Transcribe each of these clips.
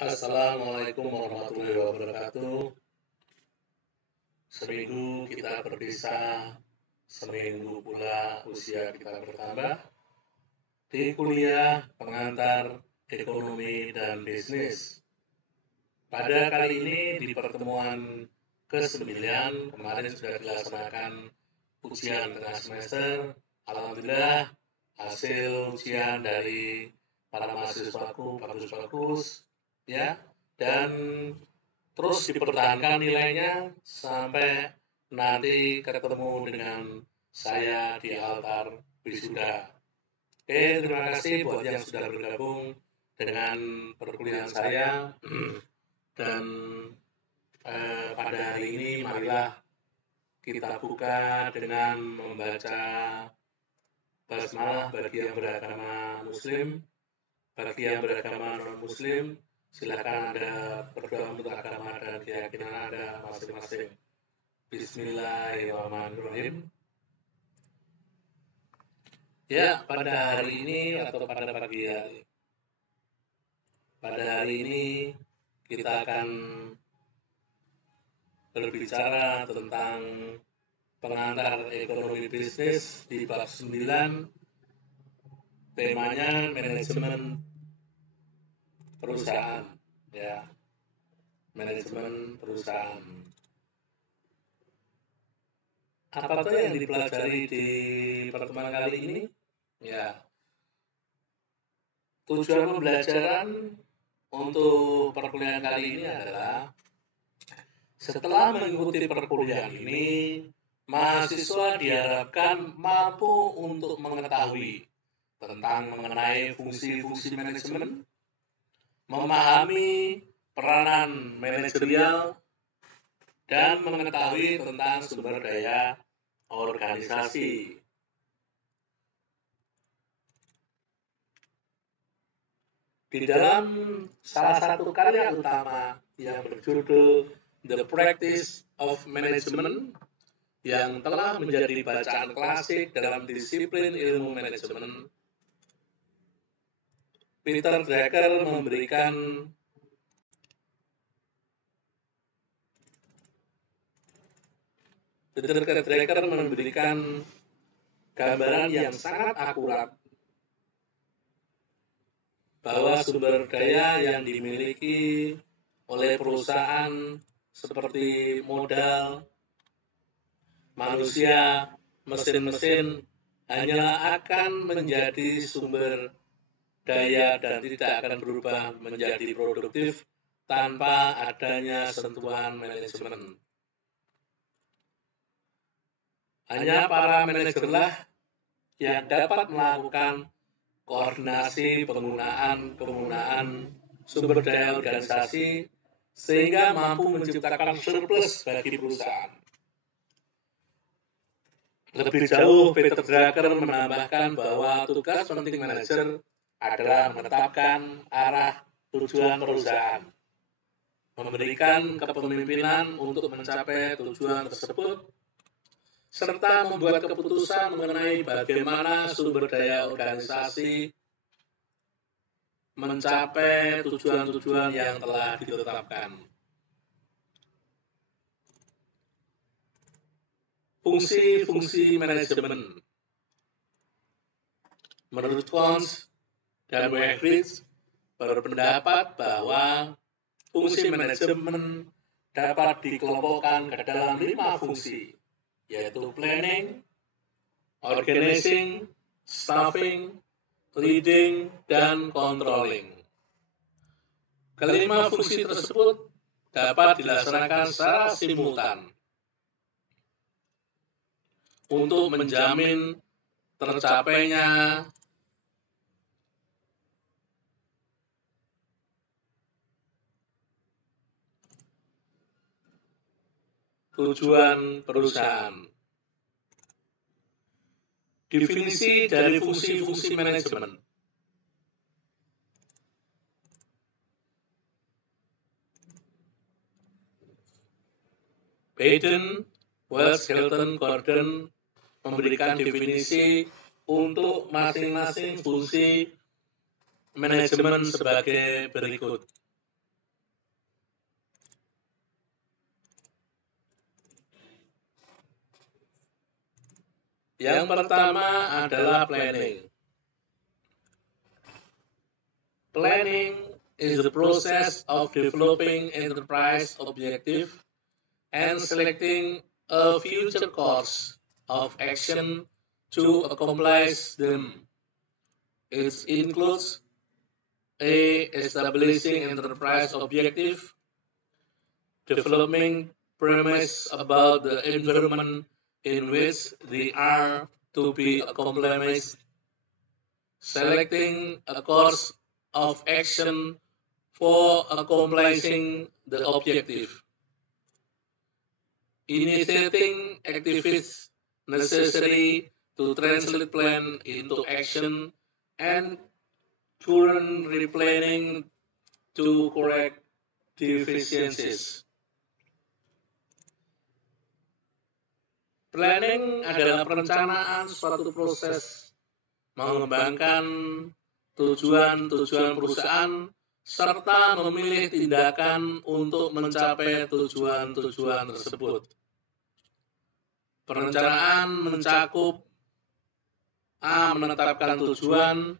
Assalamualaikum warahmatullahi wabarakatuh. Seminggu kita berpisah, seminggu pula usia kita bertambah. Di kuliah pengantar ekonomi dan bisnis. Pada kali ini di pertemuan ke-9 kemarin sudah dilaksanakan ujian tengah semester. Alhamdulillah hasil ujian dari para mahasiswaku bagus-bagus ya, dan terus dipertahankan nilainya sampai nanti ketemu dengan saya di altar wisuda. Oke, terima kasih buat yang sudah bergabung dengan perkuliahan saya. Dan pada hari ini marilah kita buka dengan membaca basmalah bagi yang beragama muslim. Bagi yang beragama non-muslim, silakan Anda berdoa untuk agama dan keyakinan Anda masing-masing. Bismillahirrahmanirrahim. Ya, pada hari ini atau pada pagi hari. Pada hari ini kita akan berbicara tentang pengantar ekonomi bisnis di bab 9. Temanya manajemen perusahaan, ya, manajemen perusahaan. Apa tuh yang dipelajari di pertemuan kali ini? Ya, tujuan pembelajaran untuk perkuliahan kali ini adalah setelah mengikuti perkuliahan ini, mahasiswa diharapkan mampu untuk mengetahui tentang mengenai fungsi-fungsi manajemen, memahami peranan manajerial, dan mengetahui tentang sumber daya organisasi. Di dalam salah satu karya utama yang berjudul The Practice of Management yang telah menjadi bacaan klasik dalam disiplin ilmu manajemen, Peter Drucker memberikan gambaran yang sangat akurat bahwa sumber daya yang dimiliki oleh perusahaan seperti modal, manusia, mesin-mesin hanyalah akan menjadi sumber daya dan tidak akan berubah menjadi produktif tanpa adanya sentuhan manajemen. Hanya para manajerlah yang dapat melakukan koordinasi penggunaan sumber daya organisasi sehingga mampu menciptakan surplus bagi perusahaan. Lebih jauh, Peter Drucker menambahkan bahwa tugas penting manajer adalah menetapkan arah tujuan perusahaan, memberikan kepemimpinan untuk mencapai tujuan tersebut, serta membuat keputusan mengenai bagaimana sumber daya organisasi mencapai tujuan-tujuan yang telah ditetapkan. Fungsi-fungsi manajemen. Menurut Fons dan Wegrich berpendapat bahwa fungsi manajemen dapat dikelompokkan ke dalam 5 fungsi, yaitu planning, organizing, staffing, leading, dan controlling. Kelima fungsi tersebut dapat dilaksanakan secara simultan untuk menjamin tercapainya tujuan perusahaan. Definisi dari fungsi-fungsi manajemen. Baden, Wells, Hilton, Gordon memberikan definisi untuk masing-masing fungsi manajemen sebagai berikut. Yang pertama adalah planning. Planning is the process of developing enterprise objective and selecting a future course of action to accomplish them. It includes establishing enterprise objective, developing premise about the environment in which they are to be accomplished, selecting a course of action for accomplishing the objective, initiating activities necessary to translate plan into action, and current replanning to correct deficiencies. Planning adalah perencanaan suatu proses mengembangkan tujuan-tujuan perusahaan serta memilih tindakan untuk mencapai tujuan-tujuan tersebut. Perencanaan mencakup A. Menetapkan tujuan,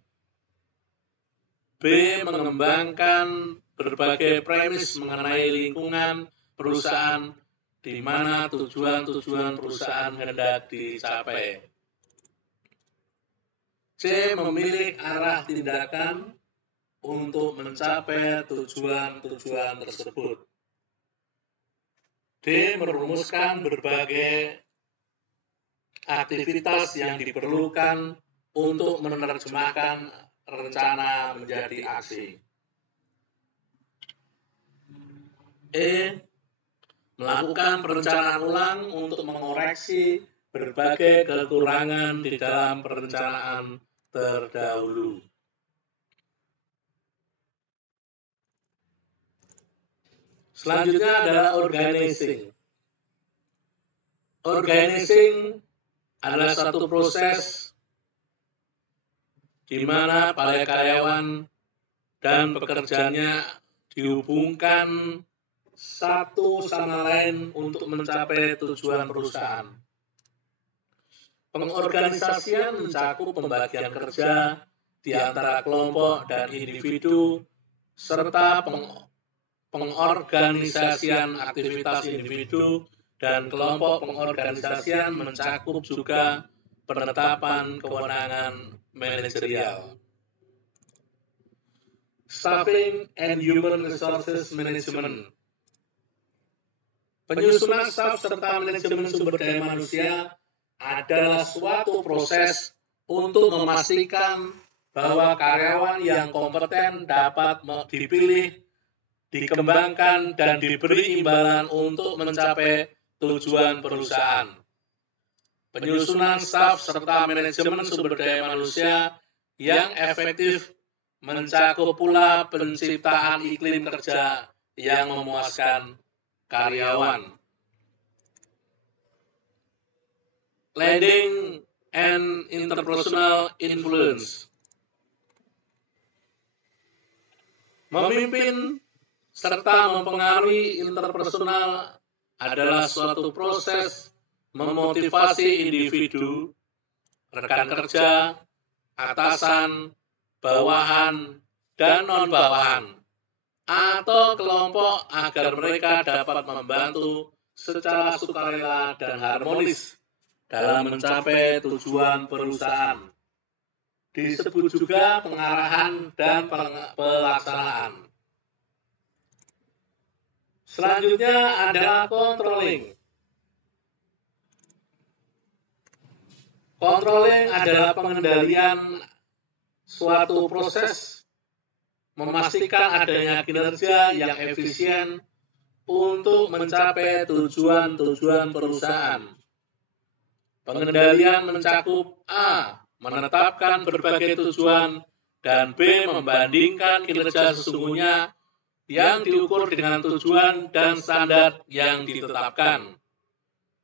B. Mengembangkan berbagai premis mengenai lingkungan perusahaan di mana tujuan-tujuan perusahaan hendak dicapai. C. Memilih arah tindakan untuk mencapai tujuan-tujuan tersebut. D. Merumuskan berbagai aktivitas yang diperlukan untuk menerjemahkan rencana menjadi aksi. E. Melakukan perencanaan ulang untuk mengoreksi berbagai kekurangan di dalam perencanaan terdahulu. Selanjutnya adalah organizing. Organizing adalah satu proses di mana para karyawan dan pekerjanya dihubungkan satu sama lain untuk mencapai tujuan perusahaan. Pengorganisasian mencakup pembagian kerja di antara kelompok dan individu, serta pengorganisasian aktivitas individu dan kelompok. Pengorganisasian mencakup juga penetapan kewenangan manajerial. Staffing and Human Resources Management. Penyusunan staf serta manajemen sumber daya manusia adalah suatu proses untuk memastikan bahwa karyawan yang kompeten dapat dipilih, dikembangkan, dan diberi imbalan untuk mencapai tujuan perusahaan. Penyusunan staf serta manajemen sumber daya manusia yang efektif mencakup pula penciptaan iklim kerja yang memuaskan karyawan. Leading and interpersonal influence. Memimpin serta mempengaruhi interpersonal adalah suatu proses memotivasi individu, rekan kerja, atasan, bawahan, dan non-bawahan, atau kelompok agar mereka dapat membantu secara sukarela dan harmonis dalam mencapai tujuan perusahaan. Disebut juga pengarahan dan pelaksanaan. Selanjutnya adalah controlling. Controlling adalah pengendalian suatu proses memastikan adanya kinerja yang efisien untuk mencapai tujuan-tujuan perusahaan. Pengendalian mencakup A. Menetapkan berbagai tujuan, dan B. Membandingkan kinerja sesungguhnya yang diukur dengan tujuan dan standar yang ditetapkan.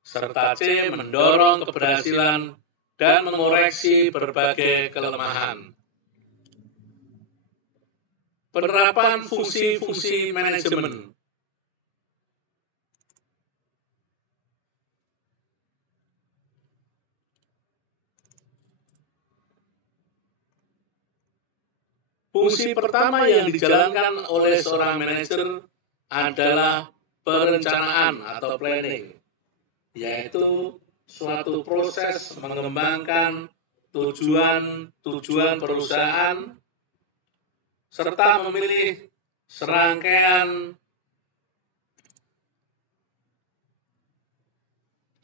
Serta C. Mendorong keberhasilan dan mengoreksi berbagai kelemahan. Penerapan fungsi-fungsi manajemen. Fungsi pertama yang dijalankan oleh seorang manajer adalah perencanaan atau planning, yaitu suatu proses mengembangkan tujuan perusahaan serta memilih serangkaian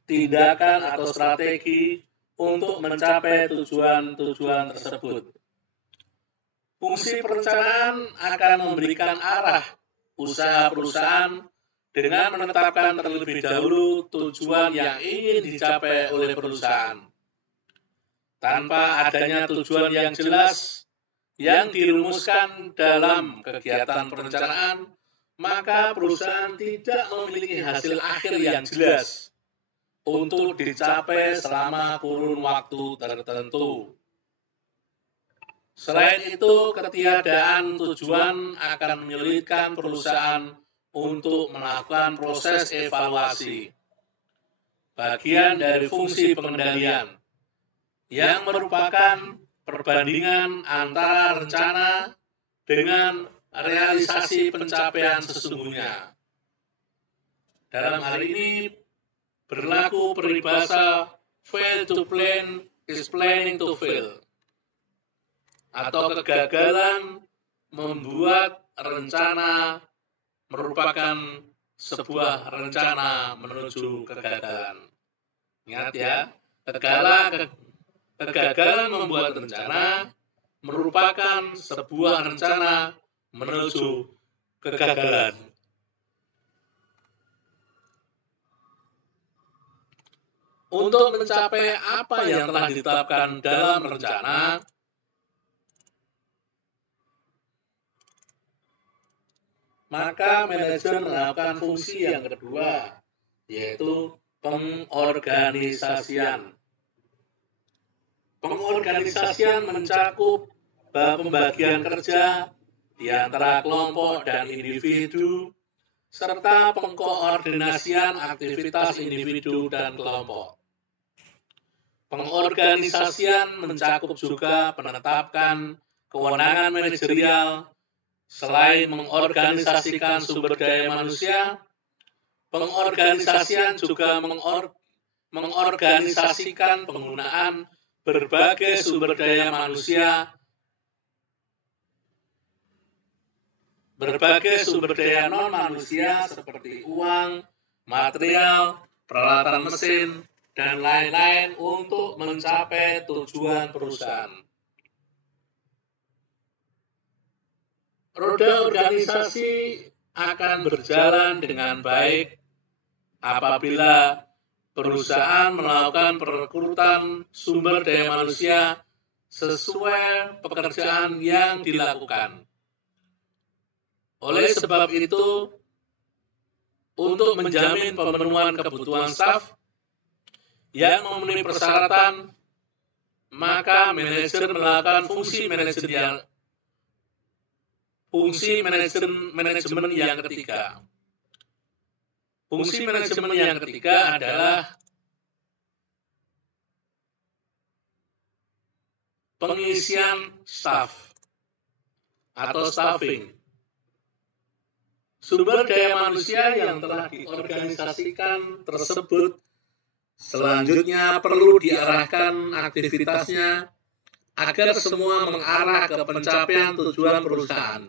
tindakan atau strategi untuk mencapai tujuan tersebut. Fungsi perencanaan akan memberikan arah usaha perusahaan dengan menetapkan terlebih dahulu tujuan yang ingin dicapai oleh perusahaan. Tanpa adanya tujuan yang jelas yang dirumuskan dalam kegiatan perencanaan, maka perusahaan tidak memiliki hasil akhir yang jelas untuk dicapai selama kurun waktu tertentu. Selain itu, ketiadaan tujuan akan menyulitkan perusahaan untuk melakukan proses evaluasi, bagian dari fungsi pengendalian, yang merupakan perbandingan antara rencana dengan realisasi pencapaian sesungguhnya. Dalam hal ini, berlaku peribahasa fail to plan is planning to fail, atau kegagalan membuat rencana merupakan sebuah rencana menuju kegagalan. Ingat ya, kegagalan membuat rencana merupakan sebuah rencana menuju kegagalan. Untuk mencapai apa yang telah ditetapkan dalam rencana, maka manajer melakukan fungsi yang kedua, yaitu pengorganisasian. Pengorganisasian mencakup pembagian kerja di antara kelompok dan individu, serta pengkoordinasian aktivitas individu dan kelompok. Pengorganisasian mencakup juga penetapan kewenangan manajerial. Selain mengorganisasikan sumber daya manusia, pengorganisasian juga mengorganisasikan penggunaan berbagai sumber daya manusia, berbagai sumber daya non-manusia seperti uang, material, peralatan mesin, dan lain-lain untuk mencapai tujuan perusahaan. Roda organisasi akan berjalan dengan baik apabila perusahaan melakukan perekrutan sumber daya manusia sesuai pekerjaan yang dilakukan. Oleh sebab itu, untuk menjamin pemenuhan kebutuhan staf yang memenuhi persyaratan, maka manajer melakukan fungsi manajemen yang ketiga. Fungsi manajemen yang ketiga adalah pengisian staf atau staffing. Sumber daya manusia yang telah diorganisasikan tersebut selanjutnya perlu diarahkan aktivitasnya agar semua mengarah ke pencapaian tujuan perusahaan.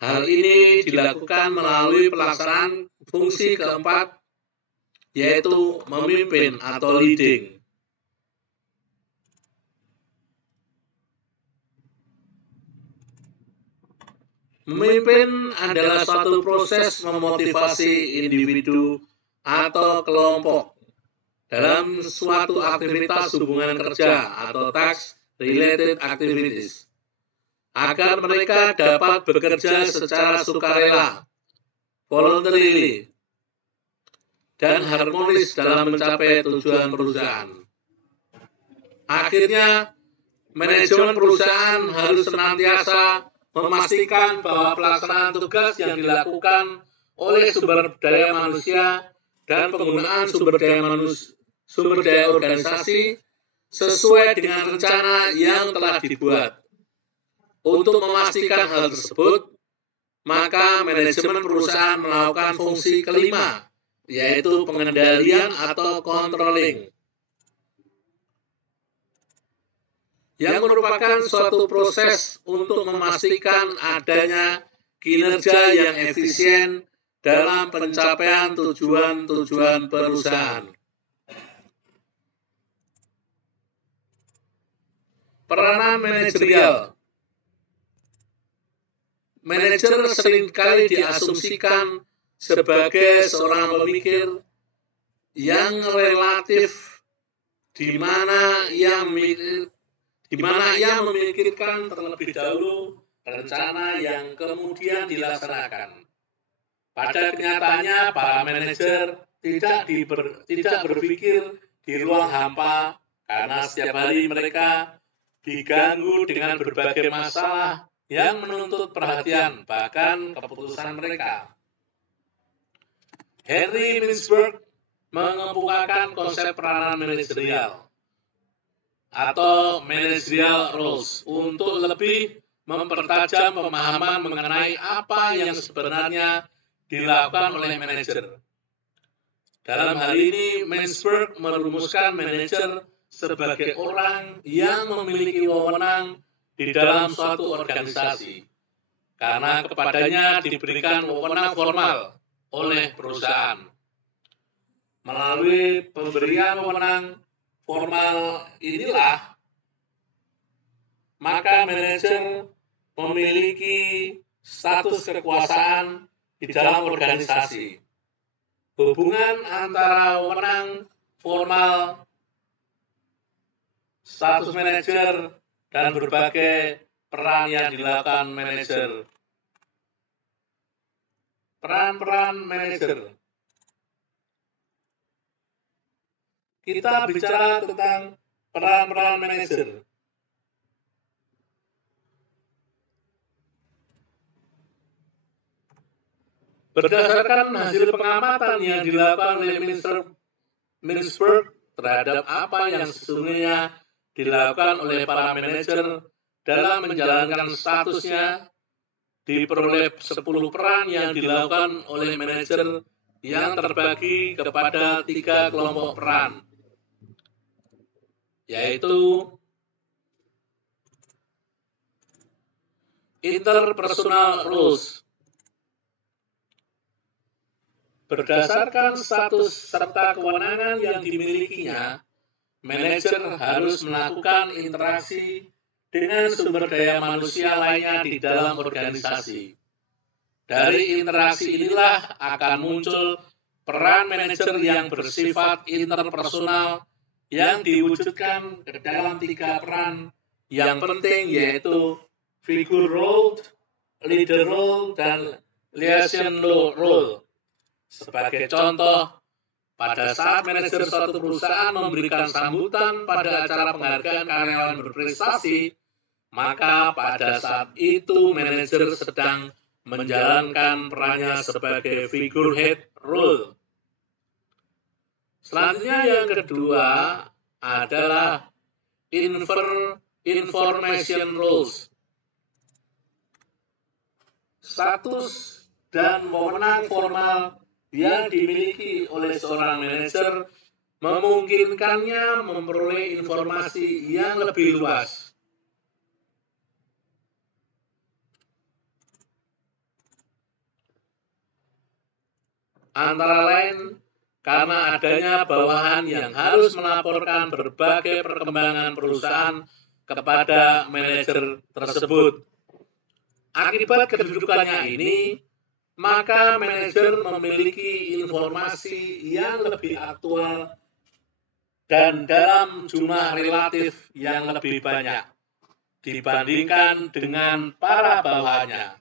Hal ini dilakukan melalui pelaksanaan fungsi keempat, yaitu memimpin atau leading. Memimpin adalah suatu proses memotivasi individu atau kelompok dalam suatu aktivitas hubungan kerja atau task-related activities, agar mereka dapat bekerja secara sukarela, voluntarily, dan harmonis dalam mencapai tujuan perusahaan. Akhirnya, manajemen perusahaan harus senantiasa memastikan bahwa pelaksanaan tugas yang dilakukan oleh sumber daya manusia dan penggunaan sumber daya organisasi sesuai dengan rencana yang telah dibuat. Untuk memastikan hal tersebut, maka manajemen perusahaan melakukan fungsi kelima, yaitu pengendalian atau controlling, yang merupakan suatu proses untuk memastikan adanya kinerja yang efisien dalam pencapaian tujuan-tujuan perusahaan. Peranan manajerial. Manajer seringkali diasumsikan sebagai seorang pemikir yang relatif, di mana ia memikirkan terlebih dahulu rencana yang kemudian dilaksanakan. Pada kenyataannya, para manajer tidak berpikir di ruang hampa karena setiap hari mereka diganggu dengan berbagai masalah yang menuntut perhatian, bahkan keputusan mereka. Henry Mintzberg mengemukakan konsep peranan manajerial atau managerial roles untuk lebih mempertajam pemahaman mengenai apa yang sebenarnya dilakukan oleh manajer. Dalam hal ini, Mintzberg merumuskan manajer sebagai orang yang memiliki wewenang di dalam suatu organisasi, karena kepadanya diberikan wewenang formal oleh perusahaan. Melalui pemberian wewenang formal inilah, maka manajer memiliki status kekuasaan di dalam organisasi. Hubungan antara wewenang formal, status manajer, dan berbagai peran yang dilakukan manajer. Peran-peran manajer. Kita bicara tentang peran-peran manajer. Berdasarkan hasil pengamatan yang dilakukan oleh Mintzberg terhadap apa yang sesungguhnya dilakukan oleh para manajer dalam menjalankan statusnya, diperoleh 10 peran yang dilakukan oleh manajer yang terbagi kepada 3 kelompok peran, yaitu interpersonal roles. Berdasarkan status serta kewenangan yang dimilikinya, manajer harus melakukan interaksi dengan sumber daya manusia lainnya di dalam organisasi. Dari interaksi inilah akan muncul peran manajer yang bersifat interpersonal yang diwujudkan ke dalam 3 peran yang penting, yaitu figure role, leader role, dan liaison role. Sebagai contoh, pada saat manajer suatu perusahaan memberikan sambutan pada acara penghargaan karyawan berprestasi, maka pada saat itu manajer sedang menjalankan perannya sebagai figurehead role. Selanjutnya yang kedua adalah information roles. Status dan wewenang formal yang dimiliki oleh seorang manajer memungkinkannya memperoleh informasi yang lebih luas. Antara lain, karena adanya bawahan yang harus melaporkan berbagai perkembangan perusahaan kepada manajer tersebut. Akibat kedudukannya ini, maka manajer memiliki informasi yang lebih aktual dan dalam jumlah relatif yang lebih banyak dibandingkan dengan para bawahannya.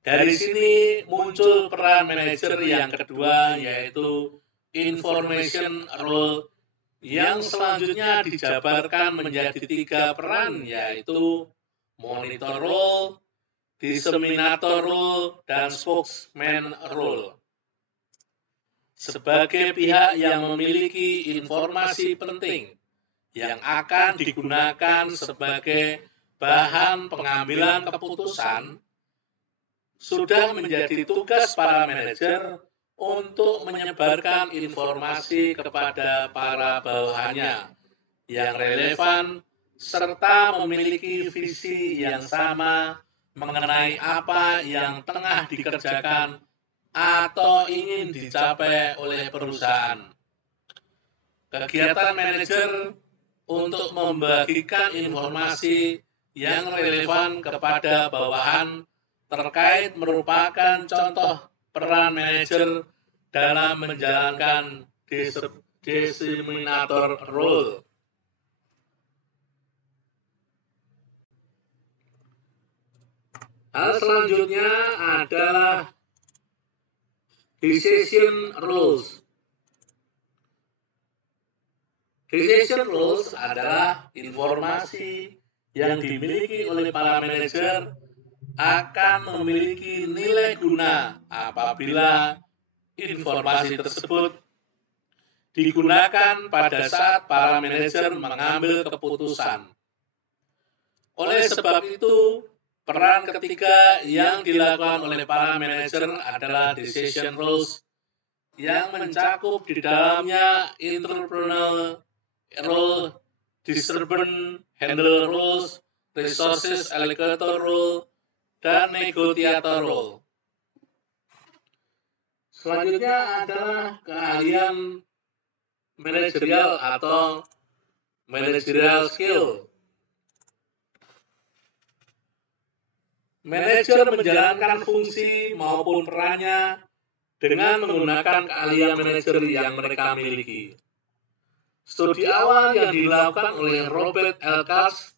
Dari sini muncul peran manajer yang kedua, yaitu information role, yang selanjutnya dijabarkan menjadi 3 peran, yaitu monitor role, disseminator role, dan spokesman role. Sebagai pihak yang memiliki informasi penting yang akan digunakan sebagai bahan pengambilan keputusan sudah menjadi tugas para manajer untuk menyebarkan informasi kepada para bawahannya yang relevan serta memiliki visi yang sama mengenai apa yang tengah dikerjakan atau ingin dicapai oleh perusahaan. Kegiatan manajer untuk membagikan informasi yang relevan kepada bawahan terkait merupakan contoh peran manajer dalam menjalankan disseminator role. Hal selanjutnya adalah decision rules. Decision rules adalah informasi yang dimiliki oleh para manajer akan memiliki nilai guna apabila informasi tersebut digunakan pada saat para manajer mengambil keputusan. Oleh sebab itu, peran ketiga yang dilakukan oleh para manajer adalah decision rules yang mencakup di dalamnya entrepreneurial role, distribution handle rules, resources allocator role, dan negotiator role. Selanjutnya adalah keahlian manajerial atau managerial skill. Manajer menjalankan fungsi maupun perannya dengan menggunakan keahlian manajer yang mereka miliki. Studi awal yang dilakukan oleh Robert L. Katz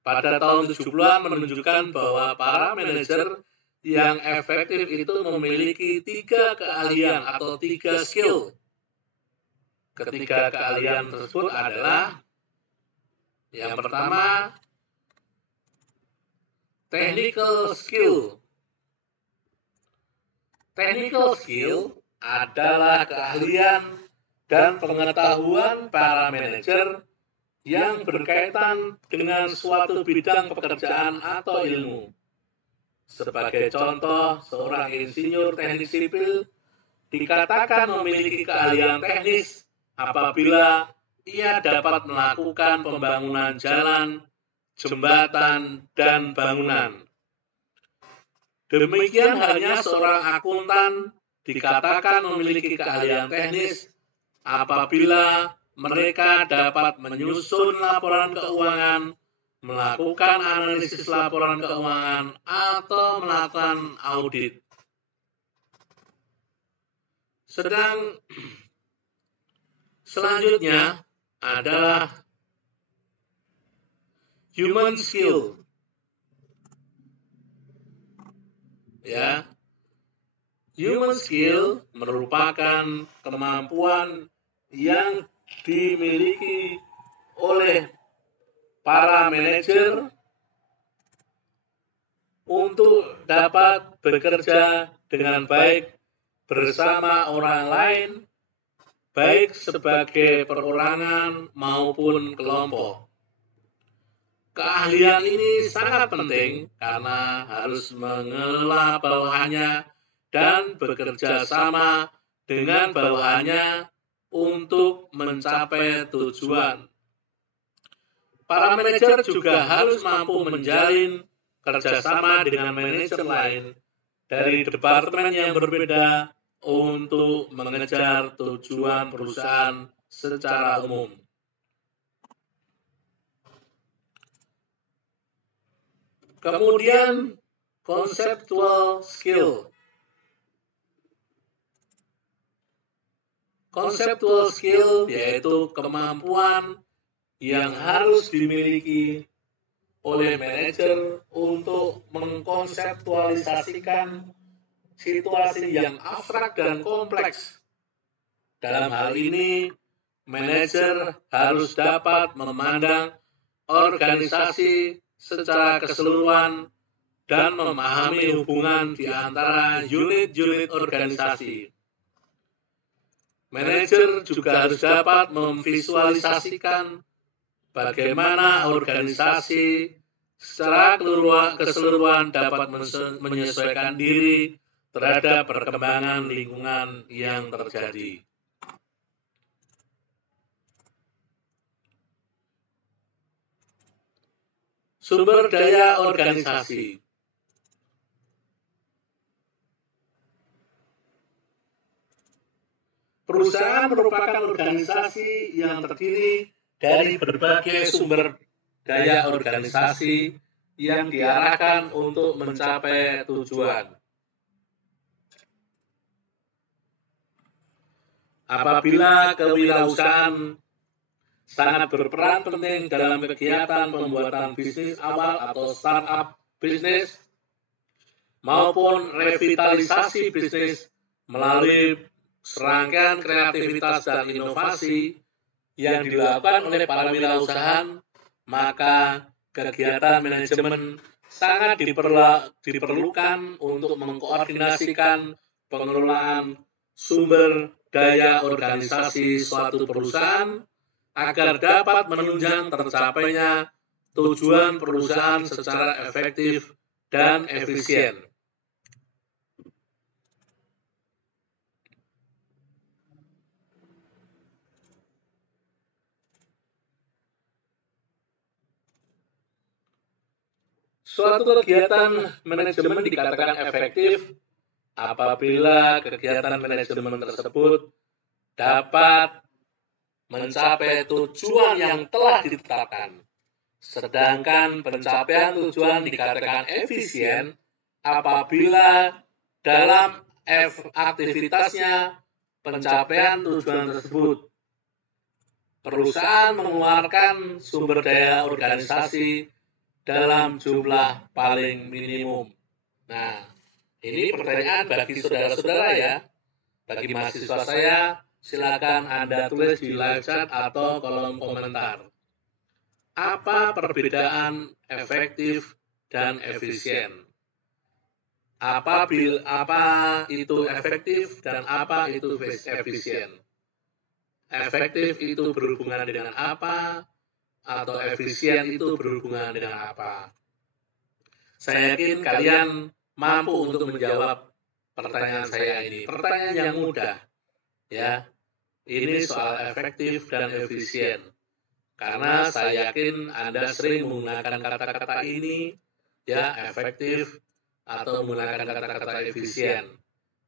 pada tahun 70-an menunjukkan bahwa para manajer yang efektif itu memiliki 3 keahlian atau 3 skill. Ketiga keahlian tersebut adalah yang pertama, technical skill. Technical skill adalah keahlian dan pengetahuan para manajer yang berkaitan dengan suatu bidang pekerjaan atau ilmu. Sebagai contoh, seorang insinyur teknik sipil dikatakan memiliki keahlian teknis apabila ia dapat melakukan pembangunan jalan, jembatan, dan bangunan. Demikian halnya seorang akuntan dikatakan memiliki keahlian teknis apabila mereka dapat menyusun laporan keuangan, melakukan analisis laporan keuangan, atau melakukan audit. Sedang selanjutnya adalah human skill. Ya, human skill merupakan kemampuan yang dimiliki oleh para manajer untuk dapat bekerja dengan baik bersama orang lain, baik sebagai perorangan maupun kelompok. Keahlian ini sangat penting karena harus mengelola bawahannya dan bekerja sama dengan bawahannya untuk mencapai tujuan. Para manajer juga harus mampu menjalin kerjasama dengan manajer lain dari departemen yang berbeda untuk mengejar tujuan perusahaan secara umum. Kemudian, conceptual skill. Conceptual skill yaitu kemampuan yang harus dimiliki oleh manajer untuk mengkonseptualisasikan situasi yang abstrak dan kompleks. Dalam hal ini, manajer harus dapat memandang organisasi secara keseluruhan dan memahami hubungan di antara unit-unit organisasi. Manajer juga harus dapat memvisualisasikan bagaimana organisasi secara keseluruhan dapat menyesuaikan diri terhadap perkembangan lingkungan yang terjadi. Sumber daya organisasi. Perusahaan merupakan organisasi yang terdiri dari berbagai sumber daya organisasi yang diarahkan untuk mencapai tujuan. Apabila kewirausahaan sangat berperan penting dalam kegiatan pembuatan bisnis awal atau startup bisnis maupun revitalisasi bisnis melalui serangkaian kreativitas dan inovasi yang dilakukan oleh para wirausahaan, maka kegiatan manajemen sangat diperlukan untuk mengkoordinasikan pengelolaan sumber daya organisasi suatu perusahaan agar dapat menunjang tercapainya tujuan perusahaan secara efektif dan efisien. Suatu kegiatan manajemen dikatakan efektif apabila kegiatan manajemen tersebut dapat mencapai tujuan yang telah ditetapkan. Sedangkan pencapaian tujuan dikatakan efisien apabila dalam aktivitasnya pencapaian tujuan tersebut perusahaan mengeluarkan sumber daya organisasi dalam jumlah paling minimum. Nah, ini pertanyaan bagi saudara-saudara ya. Bagi mahasiswa saya, silakan Anda tulis di live chat atau kolom komentar. Apa perbedaan efektif dan efisien? Apa itu efektif dan apa itu efisien? Efektif itu berhubungan dengan apa? Atau efisien itu berhubungan dengan apa? Saya yakin kalian mampu untuk menjawab pertanyaan saya ini. Pertanyaan yang mudah, ya. Ini soal efektif dan efisien. Karena saya yakin Anda sering menggunakan kata-kata ini, ya, efektif atau menggunakan kata-kata efisien.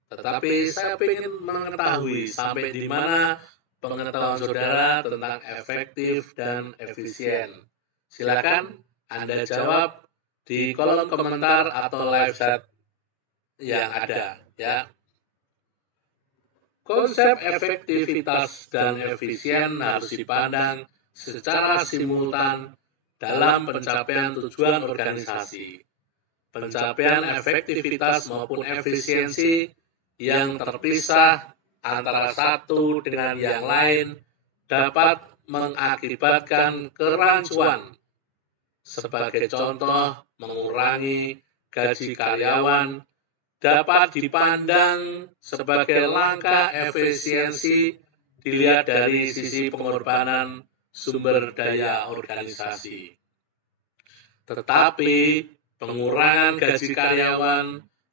Tetapi saya ingin mengetahui sampai di mana pengetahuan saudara tentang efektif dan efisien. Silakan Anda jawab di kolom komentar atau live chat yang ada, ya. Konsep efektivitas dan efisien harus dipandang secara simultan dalam pencapaian tujuan organisasi. Pencapaian efektivitas maupun efisiensi yang terpisah antara satu dengan yang lain dapat mengakibatkan kerancuan. Sebagai contoh, mengurangi gaji karyawan dapat dipandang sebagai langkah efisiensi dilihat dari sisi pengorbanan sumber daya organisasi. Tetapi pengurangan gaji karyawan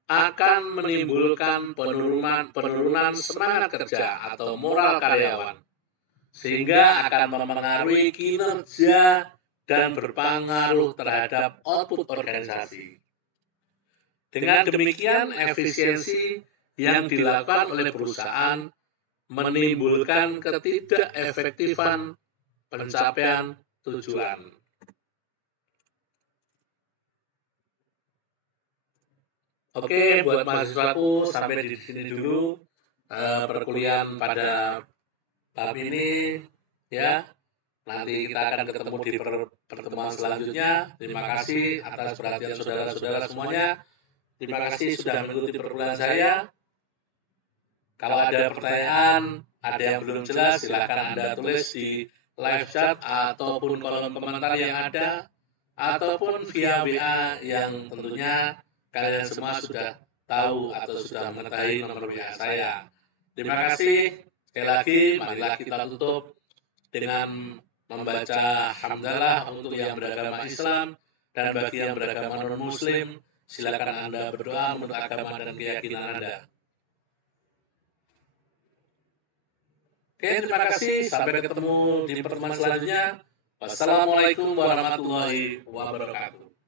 akan menimbulkan penurunan semangat kerja atau moral karyawan, sehingga akan mempengaruhi kinerja dan berpengaruh terhadap output organisasi. Dengan demikian, efisiensi yang dilakukan oleh perusahaan menimbulkan ketidakefektifan pencapaian tujuan. Oke, buat mahasiswaku sampai di sini dulu perkuliahan pada bab ini, ya. Nanti kita akan ketemu di pertemuan selanjutnya. Terima kasih atas perhatian saudara-saudara semuanya. Terima kasih sudah mengikuti perkuliahan saya. Kalau ada pertanyaan, ada yang belum jelas, silakan Anda tulis di live chat ataupun kolom komentar yang ada, ataupun via WA yang tentunya kalian semua sudah tahu atau sudah mengetahui nomor WA saya. Terima kasih. Sekali lagi, marilah kita tutup dengan membaca hamdalah untuk yang beragama Islam. Dan bagi yang beragama non-muslim, silakan Anda berdoa menurut agama dan keyakinan Anda. Oke, terima kasih. Sampai ketemu di pertemuan selanjutnya. Wassalamualaikum warahmatullahi wabarakatuh.